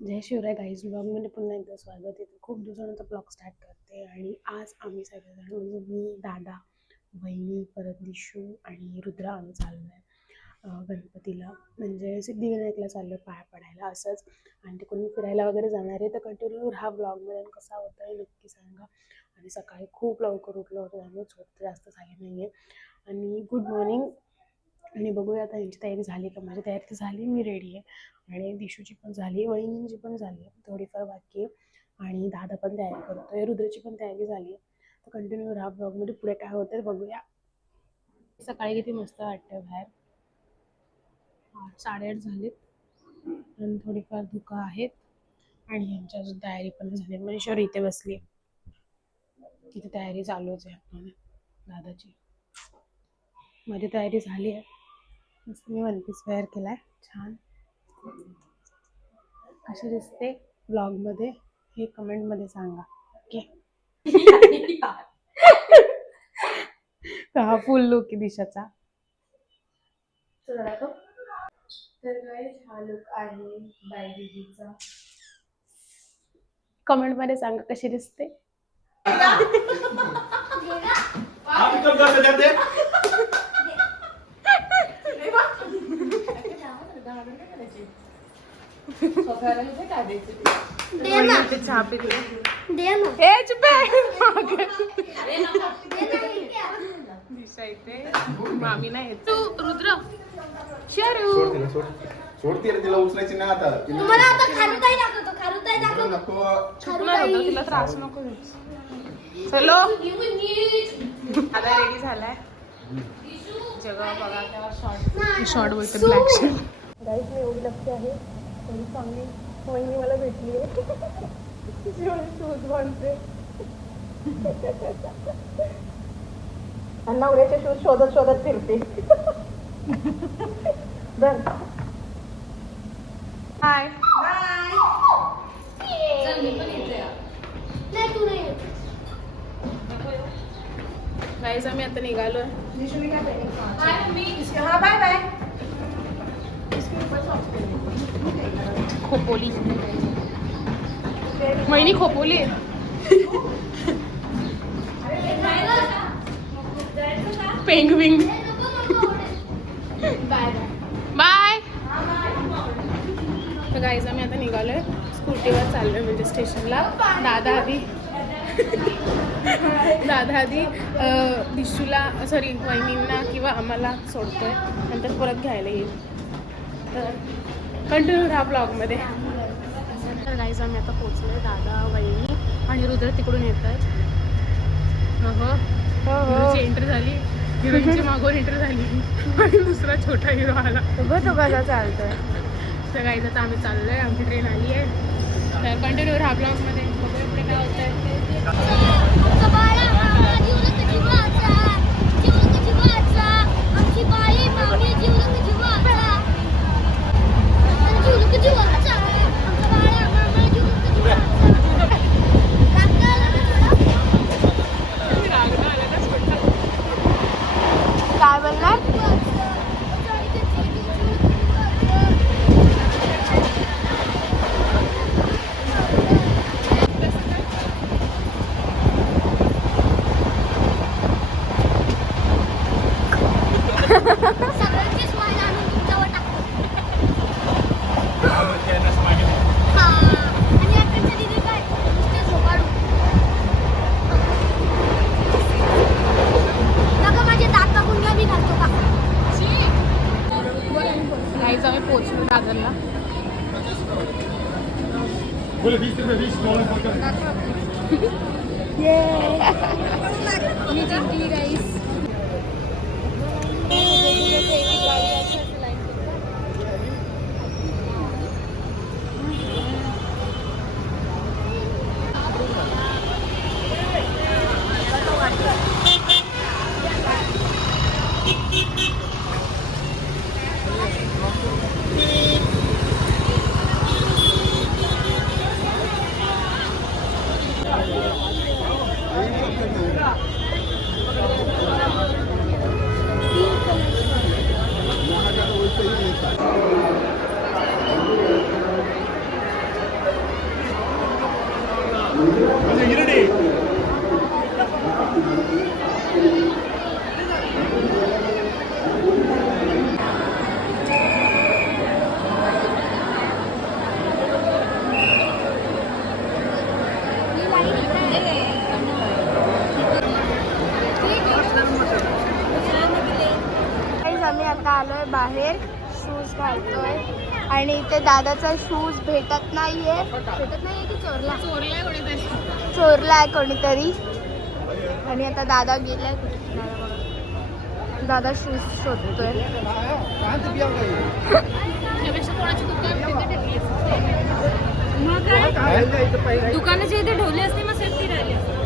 जय Shivray guys ब्लॉगमध्ये पुन्हा एकदा स्वागत आहे. खूप दिवसानंतर ब्लॉग स्टार्ट करते आणि आज आम्ही सगळेजण म्हणजे मी, दादा, वहिनी, परत दिशू आणि रुद्रा आम्ही चाललो आहे गणपतीला, म्हणजे सिद्धिविनायकला चाललो आहे पाया पडायला असंच. आणि तिकडून फिरायला वगैरे जाणार आहे, तर कंटिन्यू हा ब्लॉगमध्ये आणि कसा होता आहे नक्की सांगा. आणि सकाळी खूप लवकर उठलो होतो, त्यामुळे झोप जास्त झाली नाही आहे. आणि गुड मॉर्निंग. आणि बघूया आता यांची तयारी झाली का. माझी तयारी तर झाली, मी रेडी आहे आणि दिशूची पण झाली, वहिनींची पण झाली आहे, थोडीफार बाकी आहे. आणि दादा पण तयारी करतोय, रुद्राची पण तयारी झाली आहे. तर कंटिन्यू राहा ब्लॉगमध्ये, पुढे काय होतं बघूया. सकाळी किती मस्त वाटतं बाहेर. 8:30 झालेत आणि थोडीफार धुकं आहेत. आणि यांची अजून तयारी पण झाली. मनीषा इथे बसली, तिथे तयारी चालूच आहे आपल्याला दादाची. माझी तयारी झाली आहे, मी वन पीस वेअर केलाय छान. कशी दिसते ब्लॉगमध्ये हे कमेंटमध्ये सांगा. ओके. हा फुल लुक आहे दिशाचा. तर गाइस हा लुक आहे बाय दीदीचा. कमेंट मध्ये सांगा कशी दिसते. चहा दिशा इथे, मामी नाही तू रुद्र सोडते रे तिला, उचलायची ना आता. तुम्हाला आता खारुताई दाखवतो, खारुताई दाखवतो. नको तिला त्रास नको. चलो आता रेडी झालाय. जगा बघा त्या शॉर्ट बोलते ब्लॅक शर्ट. गाईस मी एवढी लक्ष आहे थोडी चांगली वहिनी मला भेटली आहे. शूज बनते नवऱ्याचे शूज शोधत शोधत फिरते. हाय गाईस आम्ही आता निघालोय. खोपोली महिनी खोपोली. पेंगविंग बाय. तर गाईज आम्ही आता निघालोय, स्कूटीवर चाललोय म्हणजे स्टेशनला. दादा आधी दिशूला सॉरी वहिनींना किंवा आम्हाला सोडतोय, नंतर परत घ्यायला येईल. तर कंटिन्यू राहा ब्लॉगमध्ये. तर गाईज आम्ही आता पोचलोय, दादा, वहिनी आणि रुद्र तिकडून येत आहेत. हिरोची एंट्री झाली, हिरोईनची मागून एंट्री झाली आणि दुसरा छोटा हिरो आला. तो कसा चालतोय. तर गाईज आता आम्ही चाललोय, आमची ट्रेन आली आहे. तर कंटिन्यू राहा ब्लॉगमध्ये, बघूया पुढे काय होतंय. काय बोलणार. गाईज आम्ही पोहोचलो दादरला. मी जिंकली गाईज. आम्ही आता आलोय बाहेर, शूज घालतोय आणि इथे दादाचा शूज भेटत नाहीये की चोरलाय कोणीतरी. आणि आता दादा गेलाय कुठे, दादा शूज शोधतोय. दुकानाच्या इथे ठेवली असते मग सेफ्टी राहिली असते.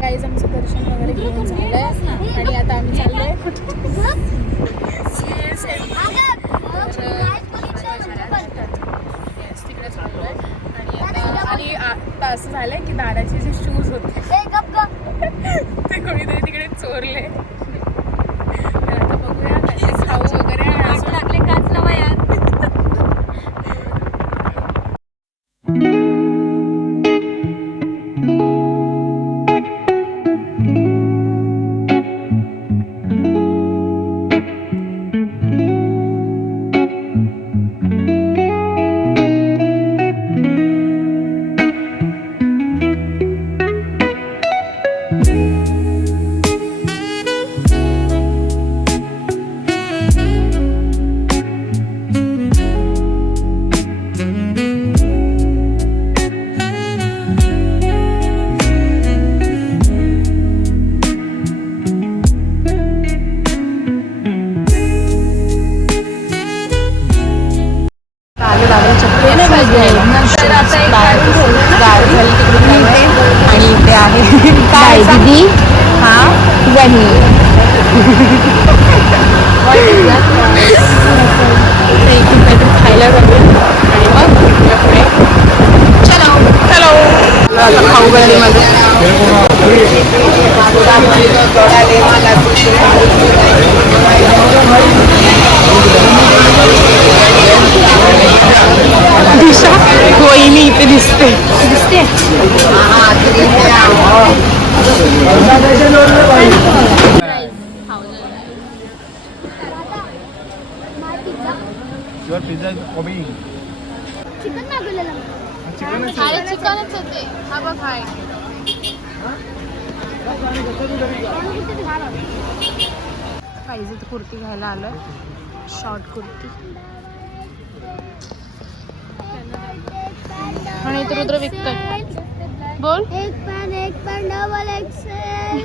गाईज आमचं दर्शन वगैरे घेऊन झालंय आणि आता आम्ही चाललोय तिकडे चाललोय. आणि आता असं झालंय की दादाचे जे शूज होते ते कोणीतरी तिकडे चोरले. तर आता बघूया त्याचे खाऊ वगैरे लागले काच लावा यार. आणि इथे आहे काय दीदी. हा वही इथून काहीतरी खायला जाऊया आणि मग पुढे चलो चलो आता खाऊ गल्लीमध्ये. दिशा वहिनी इथे दिसते Your pizza is coming. चिकनच होते. हा बघ हाय पाहिजे तर कुर्ती घ्यायला आलोय, शॉर्ट कुर्ती. आणि इथे रुद्र विकतोय. बोल एक पॅन डबल एक्सेल.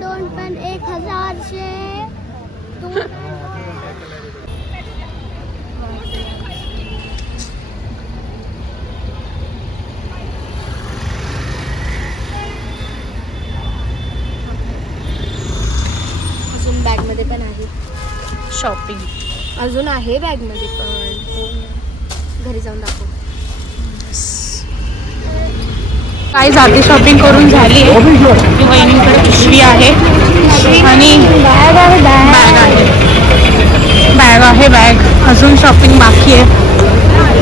दोन पॅन 1000चे. अजून बॅगमध्ये पण आहे शॉपिंग. अजून आहे बॅगमध्ये पण घरी जाऊन दाखव. काय जाते शॉपिंग करून झाली आहे. वहिनींकडे पिशवी आहे आणि बॅग आहे बॅग. अजून शॉपिंग बाकी आहे.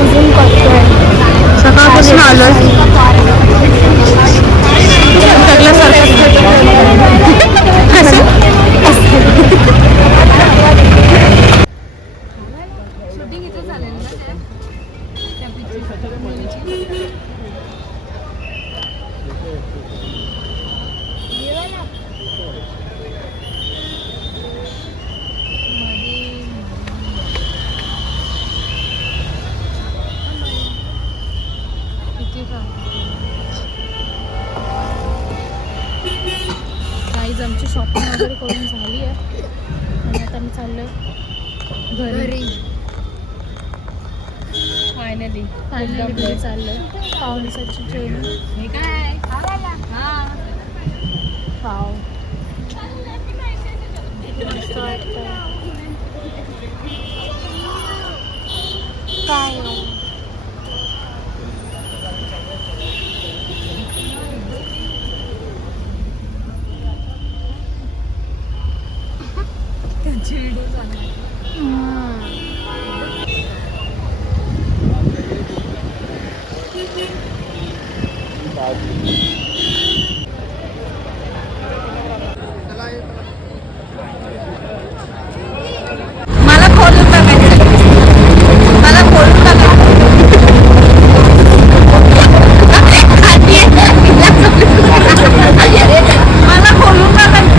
अजून करतोय. सकाळपासून आलोय शूटिंग इथं झालेलं ना त्या पिक्चरसाठी मुलीची. काहीच आमची शॉपिंग वगैरे करून झाली आहे आणि आता मी चाललोय घरी. फायनली घरी चाललोय. पावणीसाची ट्रेन. हे काय पाव मस्त वाटतं. काय मला खोलून टाकायचं, मला खोलून मला खोलून टाकायचं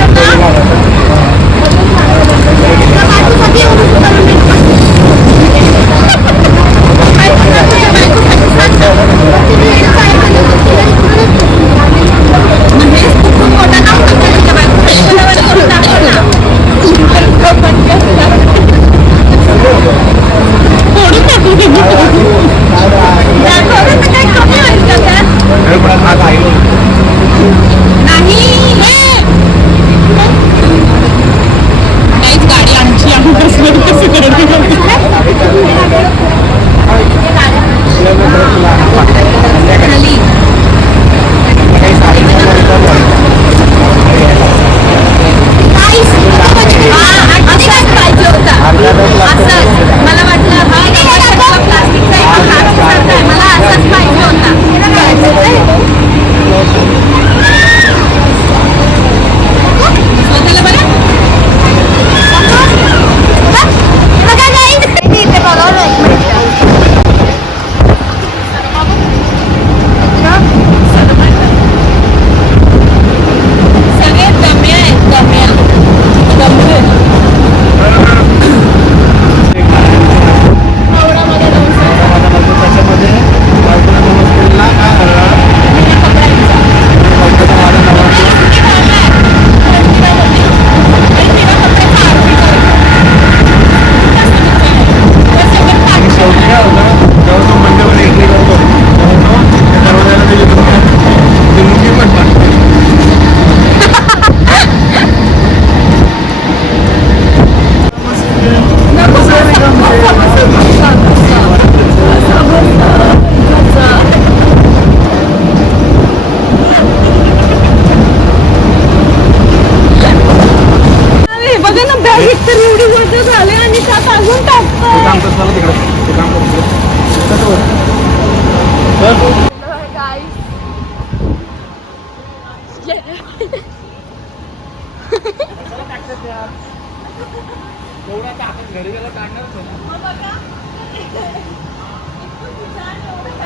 घरी गेला काढणारच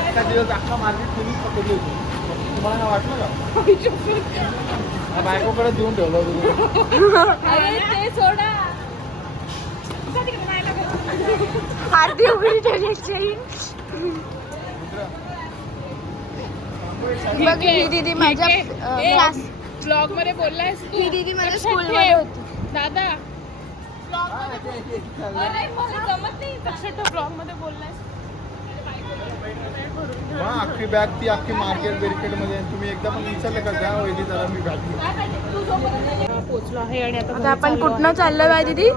एका दिवस अख्खा मार्केट तुम्हीच पकडली होती, तुम्हाला काय वाटलं का? बायकोकडे देऊन ठेवलं तुम्ही. आरती उघडी ठेवायची. बघ ही दीदी माझ्या क्लास ब्लॉग मध्ये बोललायस तू. ही दीदी माझ्या स्कूल मध्ये होती. दादा अरे मला जमत नाही ब्लॉग मध्ये बोललायस. अख्खी बॅग ती अख्खी मार्केट मध्ये तुम्ही एकदा पण विचारलं का द्या वहिनी जरा मी बॅग पोचलो आहे आणि आता आपण कुठनं चाललोय बाय दीदी?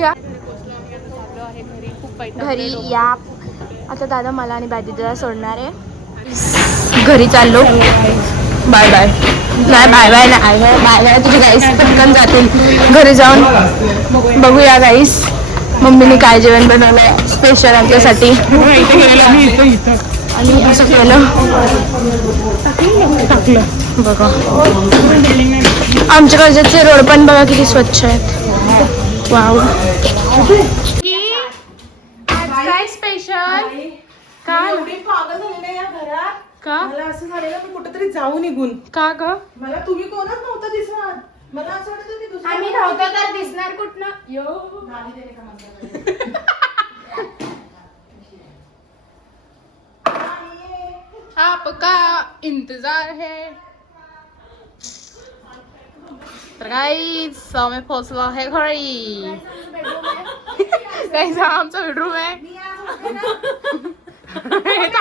या घरी या. आता दादा मला आणि बाय दीदीला सोडणार आहे. घरी चाललो. Bye bye. नाही बाय बाय नाही बाय बाय. तुझी गाईस पटकन जातील. घरी जाऊन बघूया गाईस मम्मीने काय जेवण बनवलंय स्पेशल आमच्यासाठी. आणि असं केलं बघा. आमच्या कडचे रोड पण बघा किती स्वच्छ आहेत. वाव. काय स्पेशल काय पागल झालेलं या घरात. का मला असं झालेलं मी कुठेतरी जाऊ निघून. का ग मला तुम्ही कोणच नव्हतं दिसणार. मला असं वाटत तुम्ही दुसरं आम्ही नव्हतो तर दिसणार कुठनं. गाली दे रे का माझ्याकडे. आपका इंतजार है. तर गाईज आम्ही पोहोचलो आहे घरी. गाईज आमचा बेडरूम आहे.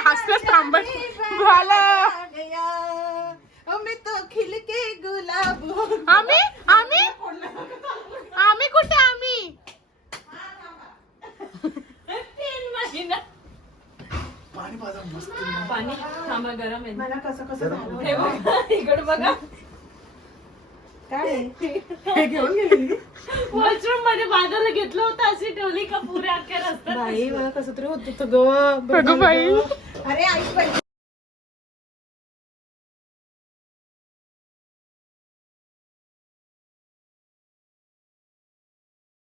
हसलं थांबत झालं. मी तो खिलके गुलाब. आम्ही आम्ही आम्ही कुठे आम्ही 3 महिना पाणी पाजा मस्त पाणी थांबा गरम आहे मला कसं कसं झालं हे बघा, इकडे बघा काय हे घेऊन गेलेली वॉशरूम मध्ये बाजूला घेतलं होतं अशी ठेवली का पुऱ्या अख्ख्या रस्त्यात बाई मला कसं तरी होत होतं ग. अगं बाई. अरे ऐक बाई